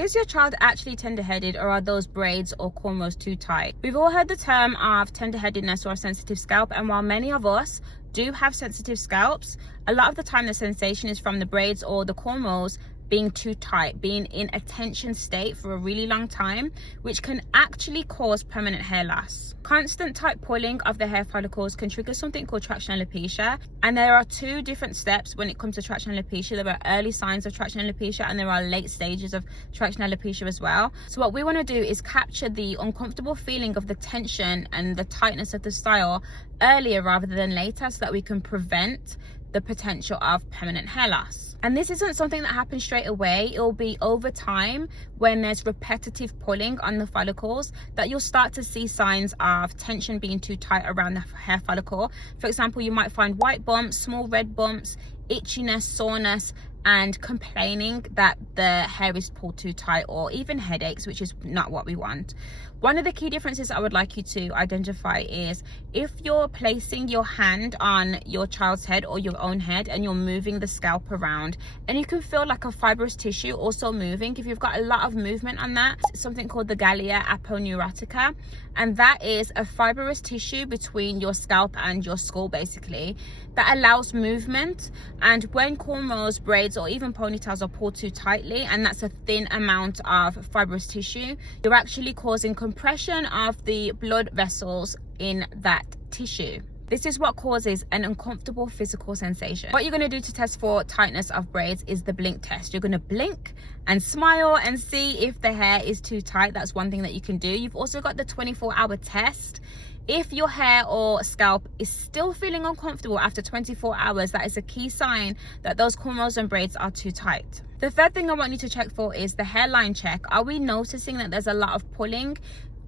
Is your child actually tender-headed, or are those braids or cornrows too tight? We've all heard the term of tender-headedness or a sensitive scalp, and while many of us do have sensitive scalps, a lot of the time the sensation is from the braids or the cornrows being too tight, being in a tension state for a really long time, which can actually cause permanent hair loss. Constant tight pulling of the hair follicles can trigger something called traction alopecia, and there are two different steps when it comes to traction alopecia. There are early signs of traction alopecia and there are late stages of traction alopecia as well. So what we want to do is capture the uncomfortable feeling of the tension and the tightness of the style earlier rather than later, so that we can prevent the potential of permanent hair loss. And this isn't something that happens straight away. It will be over time, when there's repetitive pulling on the follicles, that you'll start to see signs of tension being too tight around the hair follicle. For example, you might find white bumps, small red bumps, itchiness, soreness, and complaining that the hair is pulled too tight, or even headaches, which is not what we want. One of the key differences I would like you to identify is if you're placing your hand on your child's head or your own head and you're moving the scalp around, and you can feel like a fibrous tissue also moving. If you've got a lot of movement on that, it's something called the Gallia aponeurotica, and that is a fibrous tissue between your scalp and your skull, basically, that allows movement. And when cornrows, braids, or even ponytails are pulled too tightly, and that's a thin amount of fibrous tissue, you're actually causing compression of the blood vessels in that tissue. This is what causes an uncomfortable physical sensation. What you're going to do to test for tightness of braids is the blink test. You're going to blink and smile and see if the hair is too tight. That's one thing that you can do. You've also got the 24-hour test. If your hair or scalp is still feeling uncomfortable after 24 hours, that is a key sign that those cornrows and braids are too tight. The third thing I want you to check for is the hairline check. Are we noticing that there's a lot of pulling,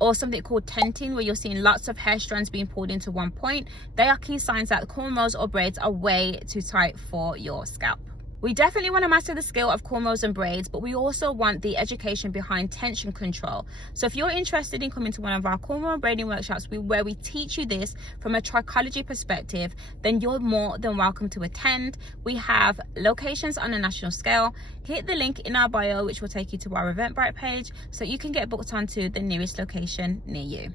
or something called tenting, where you're seeing lots of hair strands being pulled into one point? They are key signs that cornrows or braids are way too tight for your scalp. We definitely want to master the skill of cornrows and braids, but we also want the education behind tension control. So if you're interested in coming to one of our cornrow and braiding workshops where we teach you this from a trichology perspective, then you're more than welcome to attend. We have locations on a national scale. Hit the link in our bio, which will take you to our Eventbrite page, so you can get booked onto the nearest location near you.